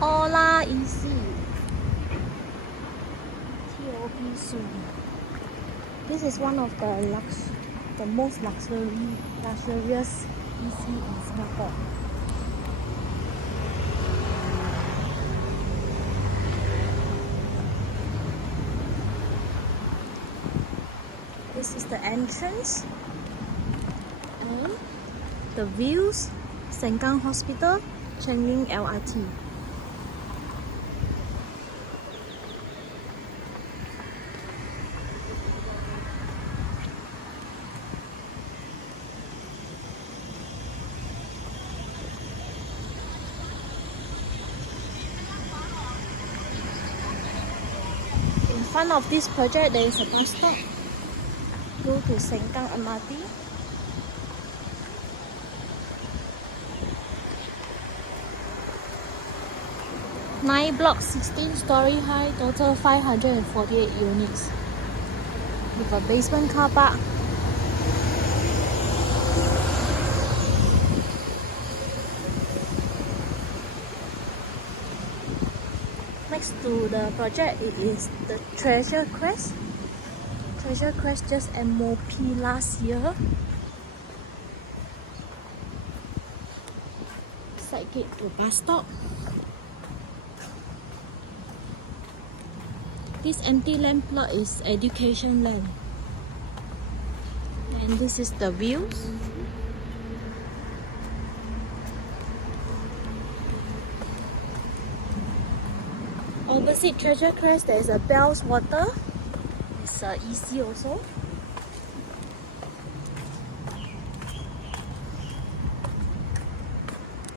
OLA EC. TOP soon. This is one of the most luxurious EC in Singapore. This is the entrance and the views. Sengkang Hospital, Chengling LRT. In front of this project, there is a bus stop. Go to Sengkang MRT. Nine blocks, 16-story high, total 548 units, with a basement car park. Next to the project, it is the Treasure Crest. Treasure Crest just MOP last year. Side gate to bus stop. This empty land plot is education land. And this is the views. Opposite Treasure Crest, there is a Bell's Water. It's EC also.